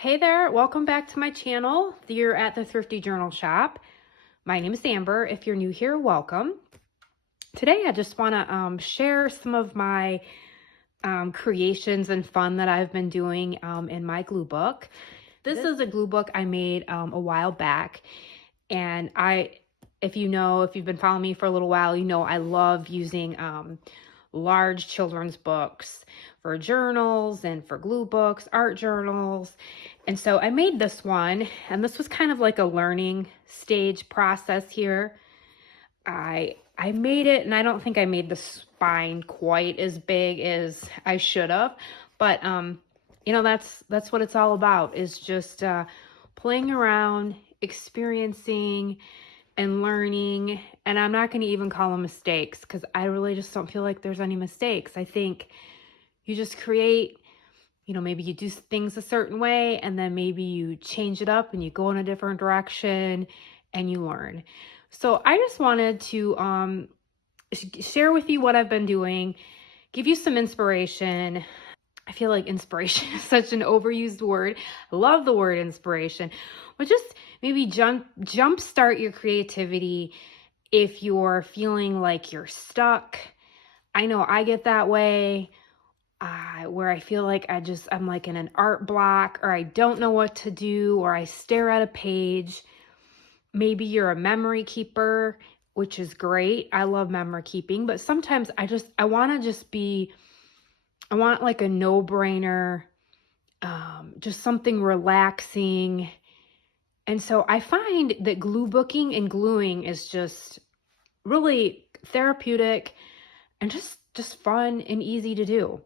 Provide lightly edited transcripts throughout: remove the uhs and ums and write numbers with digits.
Hey there, welcome back to my channel. You're at the Thrifty Journal Shop. My name is Amber. If you're new here, welcome. Today I just want to share some of my creations and fun that I've been doing in my glue book. This is a glue book I made a while back, and if you've been following me for a little while, you know I love using large children's books for journals and for glue books, art journals. And so I made this one, and this was kind of like a learning stage process here. I made it, and I don't think I made the spine quite as big as I should have, but that's what it's all about, is just playing around, experiencing and learning. And I'm not going to even call them mistakes, because I really just don't feel like there's any mistakes. I think you just create, maybe you do things a certain way, and then maybe you change it up and you go in a different direction and you learn. So I just wanted to share with you what I've been doing, give you some inspiration. I feel like inspiration is such an overused word. I love the word inspiration, but just maybe jumpstart your creativity if you're feeling like you're stuck. I know I get that way, where I feel like I'm like in an art block, or I don't know what to do, or I stare at a page. Maybe you're a memory keeper, which is great. I love memory keeping, but sometimes I want like a no-brainer, just something relaxing. And so I find that glue booking and gluing is just really therapeutic and just fun and easy to do.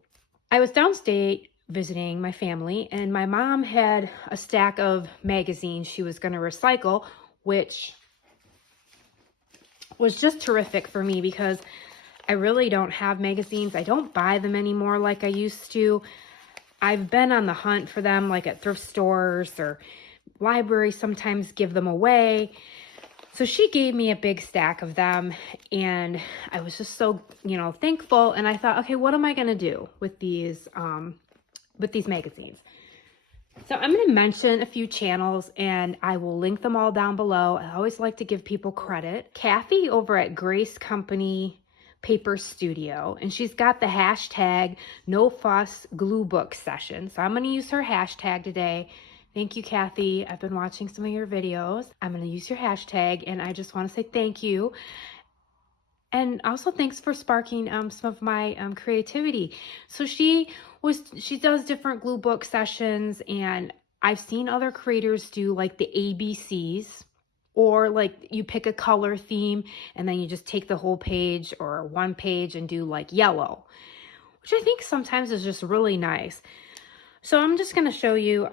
I was downstate visiting my family, and my mom had a stack of magazines she was going to recycle, which was just terrific for me because I really don't have magazines. I don't buy them anymore like I used to. I've been on the hunt for them, like at thrift stores, or libraries sometimes give them away. So she gave me a big stack of them, and I was just so, thankful. And I thought, okay, what am I going to do with these magazines? So I'm going to mention a few channels, and I will link them all down below. I always like to give people credit. Kathy over at Grace Company Paper Studio, and she's got the hashtag No Fuss Glue Book Session. So I'm going to use her hashtag today. Thank you, Kathy. I've been watching some of your videos. I'm going to use your hashtag, and I just want to say thank you. And also thanks for sparking some of my creativity. So she does different glue book sessions, and I've seen other creators do like the ABCs, or like you pick a color theme and then you just take the whole page or one page and do like yellow, which I think sometimes is just really nice. So I'm just going to show you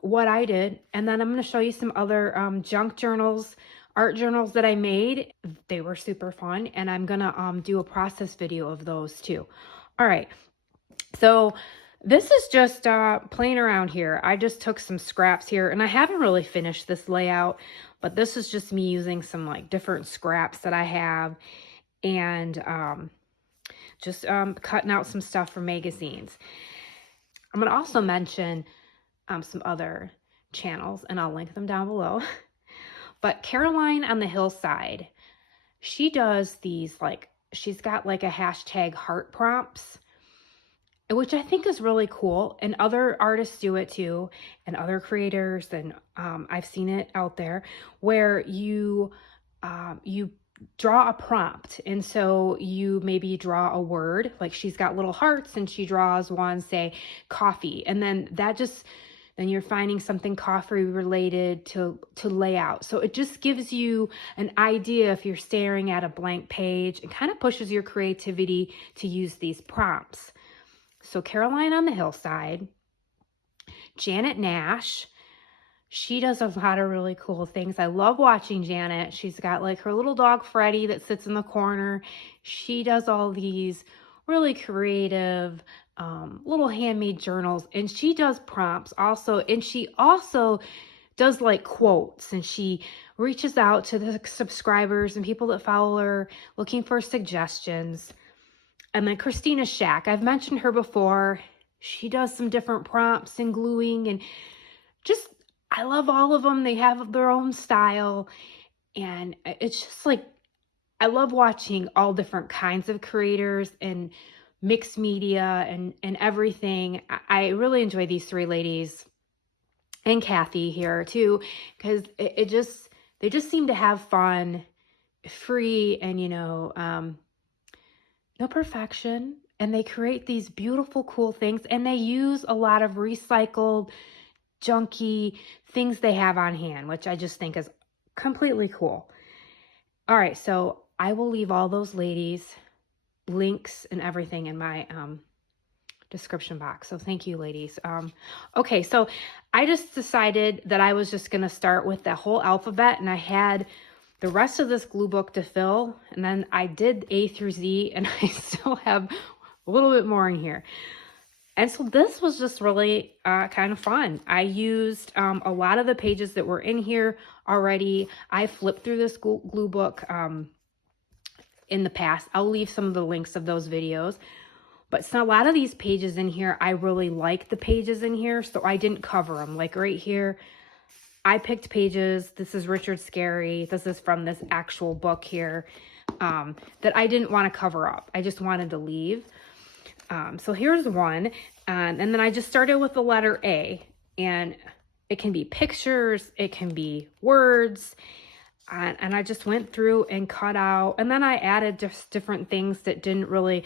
what I did, and then I'm going to show you some other junk journals, art journals that I made. They were super fun, and I'm going to do a process video of those too. All right, so this is just playing around here. I just took some scraps here, and I haven't really finished this layout, but this is just me using some like different scraps that I have, and just cutting out some stuff from magazines. I'm going to also mention some other channels, and I'll link them down below. But Caroline on the Hillside, she does these, like, she's got like a hashtag heart prompts, which I think is really cool. And other artists do it too, and other creators, and I've seen it out there, where you draw a prompt. And so you maybe draw a word, like she's got little hearts, and she draws one, say coffee, and then then you're finding something coffee related to lay out. So it just gives you an idea if you're staring at a blank page, and kind of pushes your creativity to use these prompts. So Caroline on the Hillside, Janet Nash, she does a lot of really cool things. I love watching Janet. She's got like her little dog, Freddie, that sits in the corner. She does all these really creative little handmade journals, and she does prompts also. And she also does like quotes, and she reaches out to the subscribers and people that follow her looking for suggestions. And then Kristina Shack, I've mentioned her before. She does some different prompts and gluing, and just, I love all of them. They have their own style. And it's just like, I love watching all different kinds of creators and mixed media and everything. I really enjoy these three ladies and Kathy here too, because they just seem to have fun, free, and no perfection. And they create these beautiful, cool things, and they use a lot of recycled, junky things they have on hand, which I just think is completely cool. All right, so I will leave all those ladies' links and everything in my description box. So thank you, ladies. Okay, so I just decided that I was just going to start with the whole alphabet, and I had the rest of this glue book to fill, and then I did A through Z, and I still have a little bit more in here. And so this was just really kind of fun. I used a lot of the pages that were in here already. I flipped through this glue book in the past. I'll leave some of the links of those videos. But so a lot of these pages in here, I really like the pages in here, so I didn't cover them. Like right here, I picked pages. This is Richard Scarry. This is from this actual book here that I didn't want to cover up. I just wanted to leave. So here's one, and then I just started with the letter A, and it can be pictures, it can be words, and I just went through and cut out, and then I added just different things that didn't really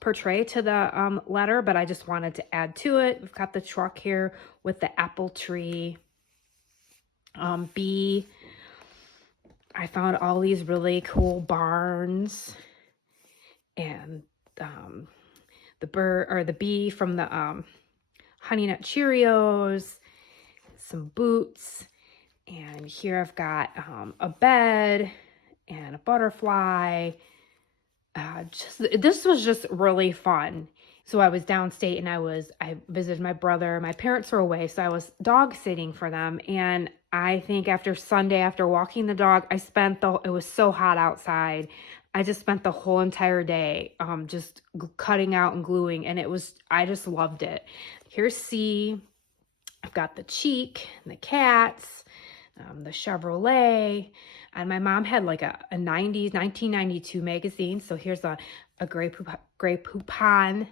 portray to the letter, but I just wanted to add to it. We've got the truck here with the apple tree. B, I found all these really cool barns, and the bird, or the bee from the Honey Nut Cheerios, some boots, and here I've got a bed and a butterfly. This was just really fun. So I was downstate, and I visited my brother. My parents were away, so I was dog sitting for them. And I think after Sunday, after walking the dog, it was so hot outside. I just spent the whole entire day just cutting out and gluing, and I just loved it. Here's C. I've got the cheek and the cats, the Chevrolet, and my mom had like a 1992 magazine. So here's a Grey Poupon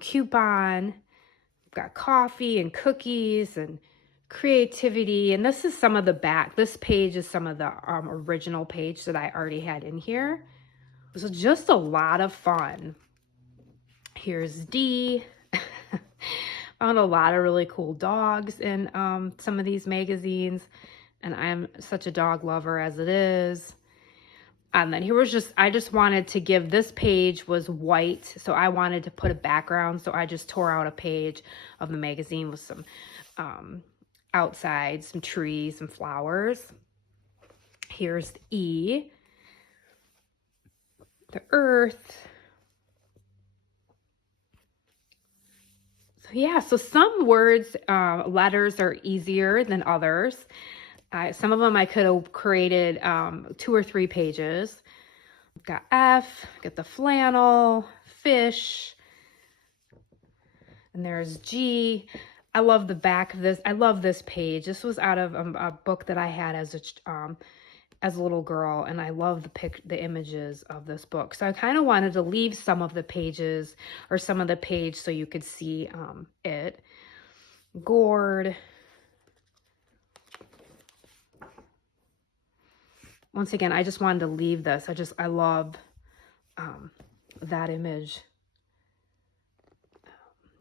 coupon. We've got coffee and cookies and creativity, and this is some of the back. This page is some of the original page that I already had in here. So just a lot of fun. Here's D. Found a lot of really cool dogs in some of these magazines, and I'm such a dog lover as it is. And then here was I just wanted to give, this page was white, so I wanted to put a background, so I just tore out a page of the magazine with some outside, some trees, some flowers. Here's E, the earth. So yeah, so some words, letters are easier than others. Some of them I could have created 2 or 3 pages. We've got F, got the flannel, fish, and there's G. I love the back of this. I love this page. This was out of a book that I had as a little girl, and I love the images of this book. So I kind of wanted to leave some of the pages, or some of the page, so you could see it. Gourd. Once again, I just wanted to leave this. I love that image.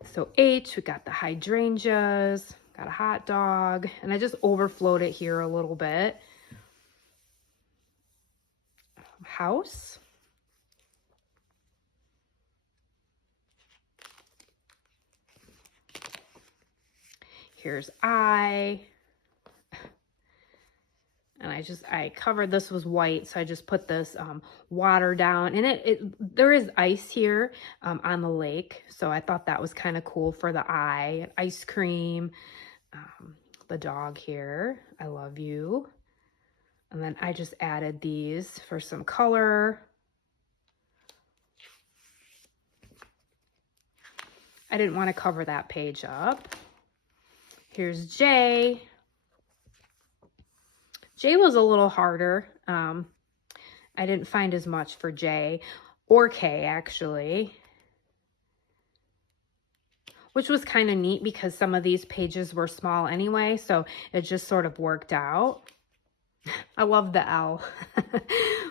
So H, we got the hydrangeas, got a hot dog, and I just overflowed it here a little bit. House. Here's I. And I covered, this was white, so I just put this water down, and there is ice here on the lake, so I thought that was kind of cool for the eye. Ice cream, the dog here, I love you. And then I just added these for some color. I didn't want to cover that page up. Here's J. J was a little harder. I didn't find as much for J or K actually, which was kind of neat because some of these pages were small anyway, so it just sort of worked out. I love the L.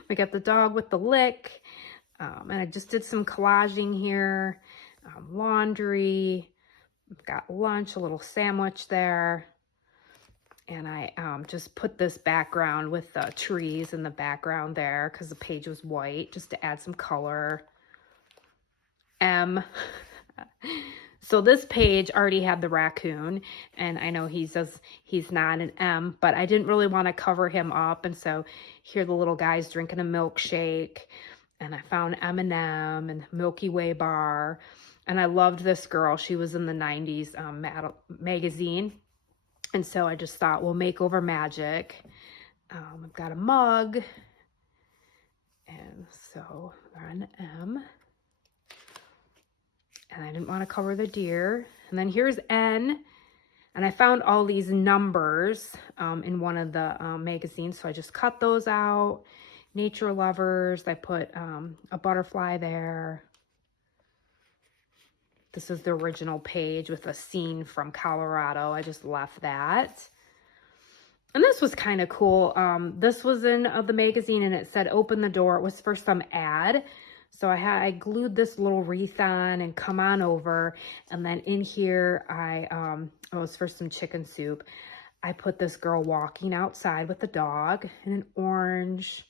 We got the dog with the lick, and I just did some collaging here. Laundry, I've got lunch, a little sandwich there. And I just put this background with the trees in the background there because the page was white, just to add some color. M. So this page already had the raccoon, and I know he's not an M, but I didn't really want to cover him up, and so here the little guy's drinking a milkshake, and I found M&M and Milky Way bar, and I loved this girl. She was in the 90s magazine, and so I just thought, well, makeover magic. I've got a mug, and so we're on M. And I didn't want to cover the deer. And then here's N. And I found all these numbers in one of the magazines. So I just cut those out. Nature lovers. I put a butterfly there. This is the original page with a scene from Colorado. I just left that. And this was kind of cool. This was in the magazine and it said open the door. It was for some ad. So I glued this little wreath on and come on over. And then in here, it was for some chicken soup. I put this girl walking outside with the dog and an orange.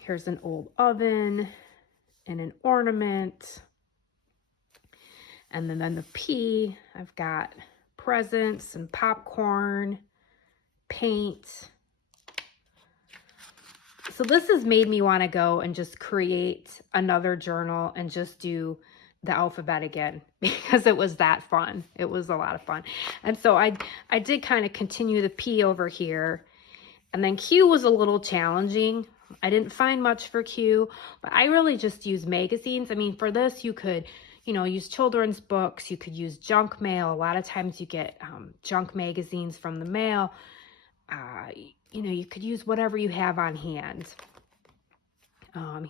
Here's an old oven and an ornament. And then the P, I've got presents and popcorn, paint. So this has made me want to go and just create another journal and just do the alphabet again because it was that fun. It was a lot of fun. And so I did kind of continue the P over here. And then Q was a little challenging. I didn't find much for Q, but I really just use magazines. I mean, for this, you could, use children's books. You could use junk mail. A lot of times you get junk magazines from the mail. You could use whatever you have on hand.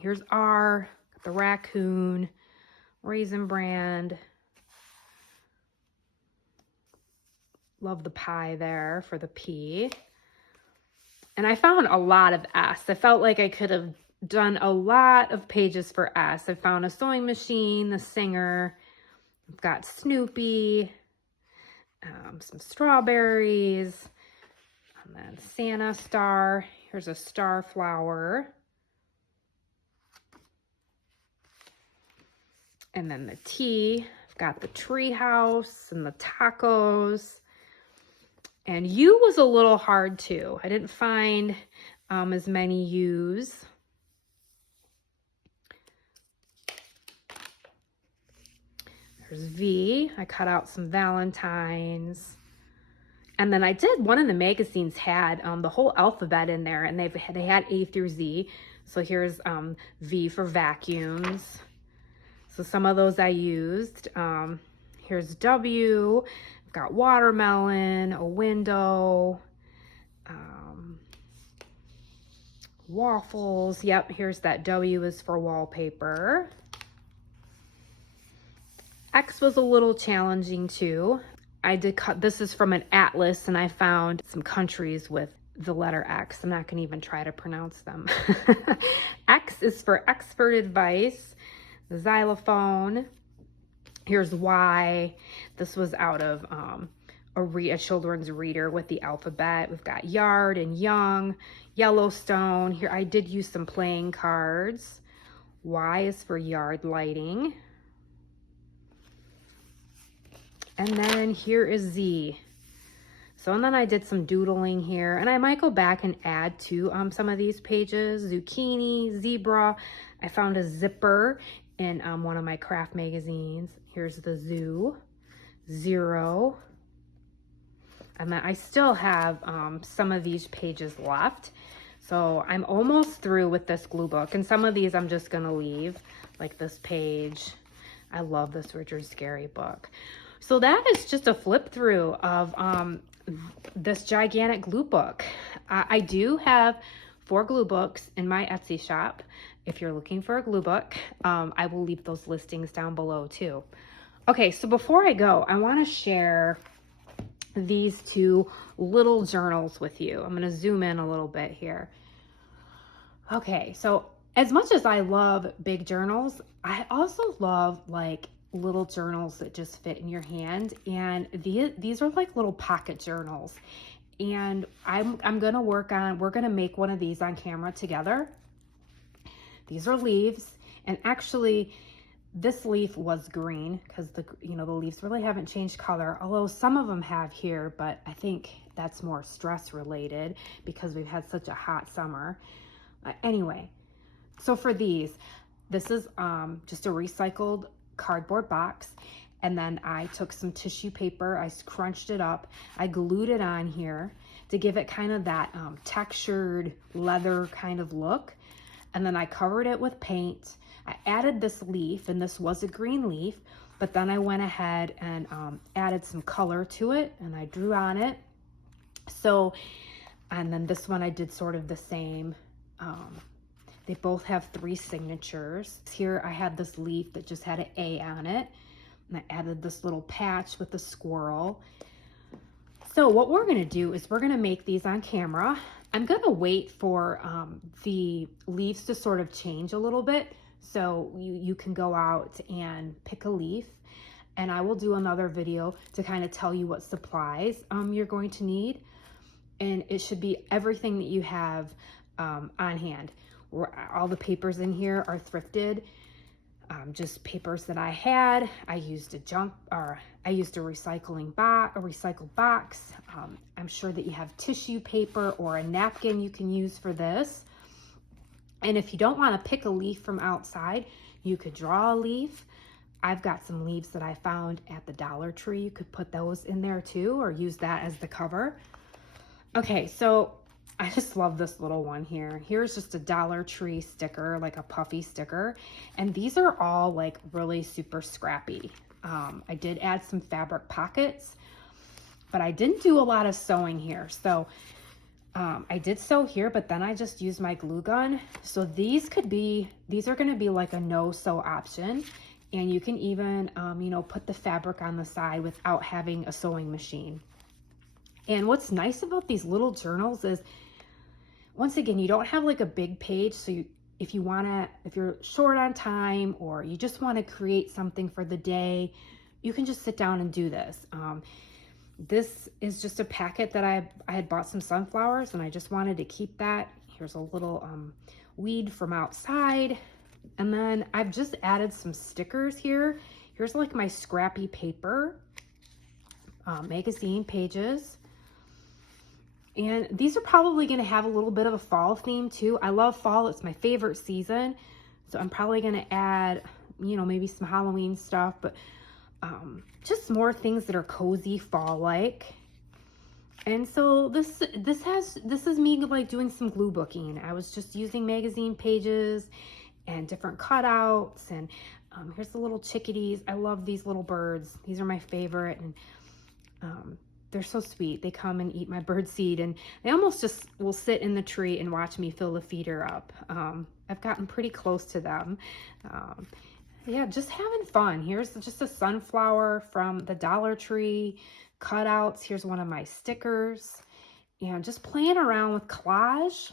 Here's R, the raccoon, Raisin Brand. Love the pie there for the P. And I found a lot of S. I felt like I could have done a lot of pages for S. I found a sewing machine, the singer. I've got Snoopy, some strawberries. And then Santa star. Here's a star flower. And then the T. I've got the tree house and the tacos. And U was a little hard too. I didn't find as many U's. There's V. I cut out some Valentines. And then I did, one of the magazines had the whole alphabet in there, and they had A through Z. So here's V for vacuums. So some of those I used. Here's W. I've got watermelon, a window, waffles. Yep, here's that W is for wallpaper. X was a little challenging too. I did cut, this is from an atlas, and I found some countries with the letter X. I'm not going to even try to pronounce them. X is for expert advice, the xylophone. Here's Y. This was out of a children's reader with the alphabet. We've got yard and young, Yellowstone. Here I did use some playing cards. Y is for yard lighting. And then here is Z. So, and then I did some doodling here, and I might go back and add to some of these pages. Zucchini, zebra. I found a zipper in one of my craft magazines. Here's the zoo, 0. And then I still have some of these pages left. So I'm almost through with this glue book, and some of these I'm just gonna leave, like this page. I love this Richard Scarry book. So that is just a flip through of this gigantic glue book. I do have 4 glue books in my Etsy shop. If you're looking for a glue book, I will leave those listings down below too. Okay, so before I go, I want to share these 2 little journals with you. I'm going to zoom in a little bit here. Okay, so as much as I love big journals, I also love like little journals that just fit in your hand. And these are like little pocket journals. And I'm gonna we're gonna make one of these on camera together. These are leaves, and actually this leaf was green because the leaves really haven't changed color, although some of them have here, but I think that's more stress related because we've had such a hot summer. Anyway, so for these, this is just a recycled cardboard box, and then I took some tissue paper, I crunched it up, I glued it on here to give it kind of that textured leather kind of look, and then I covered it with paint. I added this leaf, and this was a green leaf, but then I went ahead and added some color to it, and I drew on it. So, and then this one I did sort of the same. They both have 3 signatures. Here I had this leaf that just had an A on it, and I added this little patch with a squirrel. So what we're gonna do is we're gonna make these on camera. I'm gonna wait for the leaves to sort of change a little bit, so you can go out and pick a leaf, and I will do another video to kind of tell you what supplies you're going to need, and it should be everything that you have on hand. All the papers in here are thrifted, just papers that I had. I used a recycled box. I'm sure that you have tissue paper or a napkin you can use for this. And if you don't want to pick a leaf from outside, you could draw a leaf. I've got some leaves that I found at the Dollar Tree. You could put those in there too, or use that as the cover. Okay, so I just love this little one here. Here's just a Dollar Tree sticker, like a puffy sticker. And these are all like really super scrappy. I did add some fabric pockets, but I didn't do a lot of sewing here. So I did sew here, but then I just used my glue gun. So these are gonna be like a no sew option. And you can even, put the fabric on the side without having a sewing machine. And what's nice about these little journals is, once again, you don't have like a big page. So if you're short on time, or you just want to create something for the day, you can just sit down and do this. This is just a packet that I had bought some sunflowers, and I just wanted to keep that. Here's a little weed from outside. And then I've just added some stickers here. Here's like my scrappy paper, magazine pages. And these are probably going to have a little bit of a fall theme too. I love fall. It's my favorite season. So I'm probably going to add, maybe some Halloween stuff, but just more things that are cozy fall-like. And so this is me like doing some glue booking. I was just using magazine pages and different cutouts. And here's the little chickadees. I love these little birds. These are my favorite. And they're so sweet. They come and eat my bird seed, and they almost just will sit in the tree and watch me fill the feeder up. I've gotten pretty close to them. Yeah, just having fun. Here's just a sunflower from the Dollar Tree, cutouts. Here's one of my stickers, and just playing around with collage.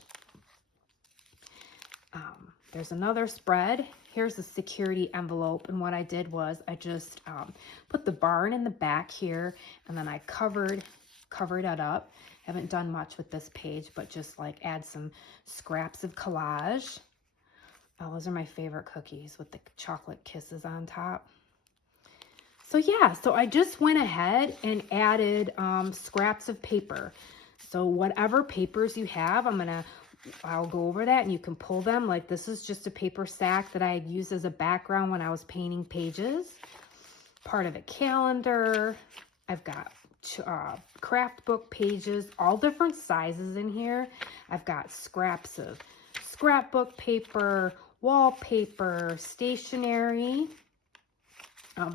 There's another spread. Here's a security envelope, and what I did was I just put the barn in the back here, and then I covered it up. Haven't done much with this page, but just like add some scraps of collage. Oh, those are my favorite cookies with the chocolate kisses on top. So yeah, so I just went ahead and added scraps of paper. So whatever papers you have, I'll go over that, and you can pull them. Like this is just a paper sack that I had used as a background when I was painting pages. Part of a calendar. I've got craft book pages, all different sizes in here. I've got scraps of scrapbook paper, wallpaper, stationery.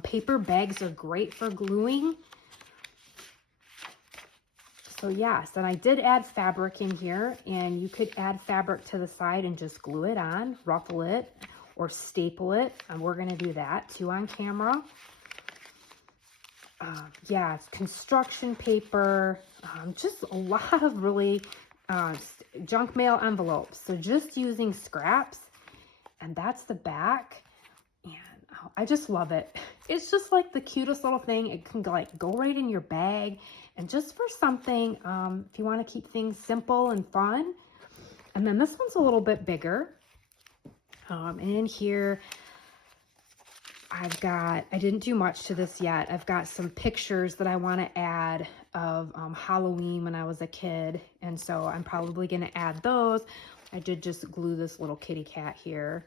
Paper bags are great for gluing. So yes, and I did add fabric in here, and you could add fabric to the side and just glue it on, ruffle it, or staple it. And we're going to do that too on camera. Yeah, it's construction paper, just a lot of really junk mail envelopes. So just using scraps, and that's the back. And oh, I just love it. It's just like the cutest little thing. It can like go right in your bag, and just for something, if you want to keep things simple and fun. And then this one's a little bit bigger. And in here, I didn't do much to this yet. I've got some pictures that I want to add of Halloween when I was a kid. And so I'm probably going to add those. I did just glue this little kitty cat here.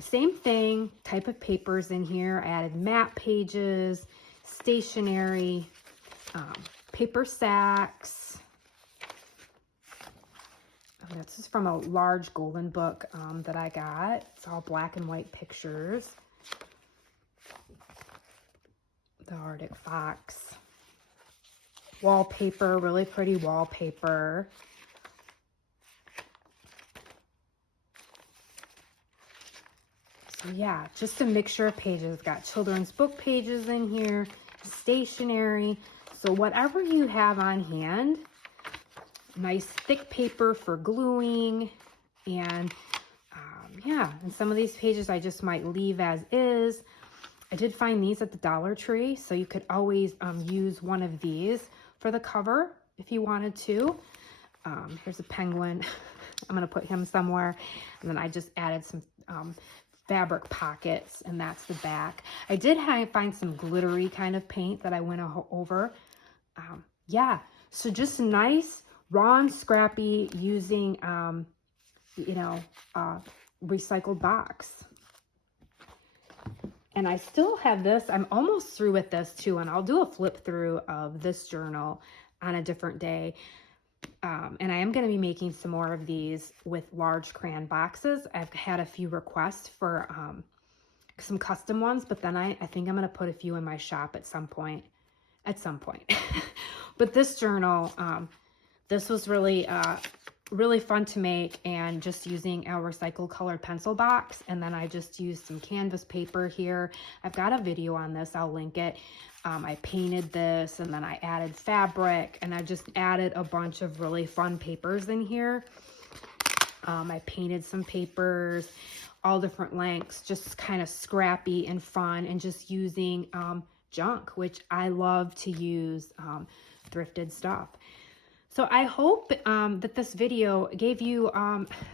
Same thing, type of papers in here. I added map pages, stationery, paper sacks. This is from a large golden book that I got. It's all black and white pictures. The Arctic Fox. Wallpaper, really pretty wallpaper. So yeah, just a mixture of pages. Got children's book pages in here, stationery. So whatever you have on hand, nice thick paper for gluing. And yeah, and some of these pages I just might leave as is. I did find these at the Dollar Tree, so you could always use one of these for the cover if you wanted to. Here's a penguin. I'm going to put him somewhere. And then I just added some fabric pockets, and that's the back. I did find some glittery kind of paint that I went over. Yeah, so just nice, raw and scrappy using, recycled box. And I still have this. I'm almost through with this too, and I'll do a flip through of this journal on a different day. And I am going to be making some more of these with large crayon boxes. I've had a few requests for some custom ones, but then I think I'm going to put a few in my shop at some point. But this journal, this was really really fun to make, and just using a recycled colored pencil box. And then I just used some canvas paper here. I've got a video on this, I'll link it. I painted this, and then I added fabric, and I just added a bunch of really fun papers in here. I painted some papers, all different lengths, just kind of scrappy and fun, and just using junk, which I love to use thrifted stuff. So I hope that this video gave you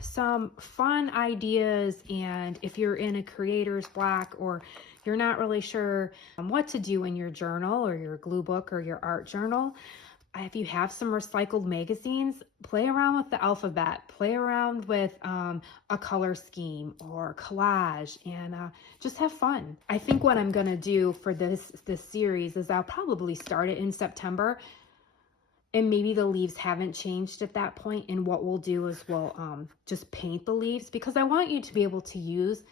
some fun ideas, and if you're in a creator's block or you're not really sure what to do in your journal or your glue book or your art journal, if you have some recycled magazines, play around with the alphabet, play around with a color scheme or collage, and just have fun. I think what I'm gonna do for this series is I'll probably start it in September. And maybe the leaves haven't changed at that point. And what we'll do is we'll just paint the leaves, because I want you to be able to use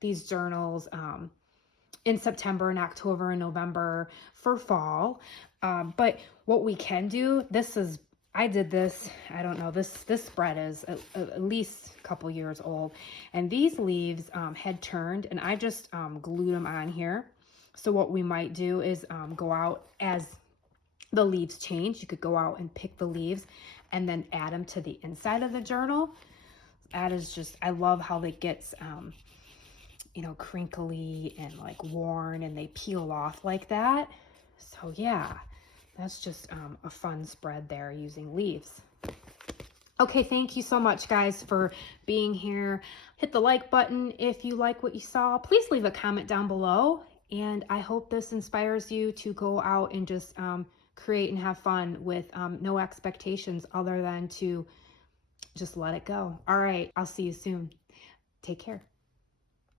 these journals in September and October and November for fall. But what we can do, I did this, I don't know, this spread is at least a couple years old. And these leaves had turned, and I just glued them on here. So what we might do is go out as the leaves change. You could go out and pick the leaves and then add them to the inside of the journal. That is just, I love how it gets, crinkly and like worn, and they peel off like that. So yeah, that's just a fun spread there using leaves. Okay, thank you so much, guys, for being here. Hit the like button if you like what you saw. Please leave a comment down below, and I hope this inspires you to go out and just create and have fun with no expectations other than to just let it go. All right, I'll see you soon. Take care.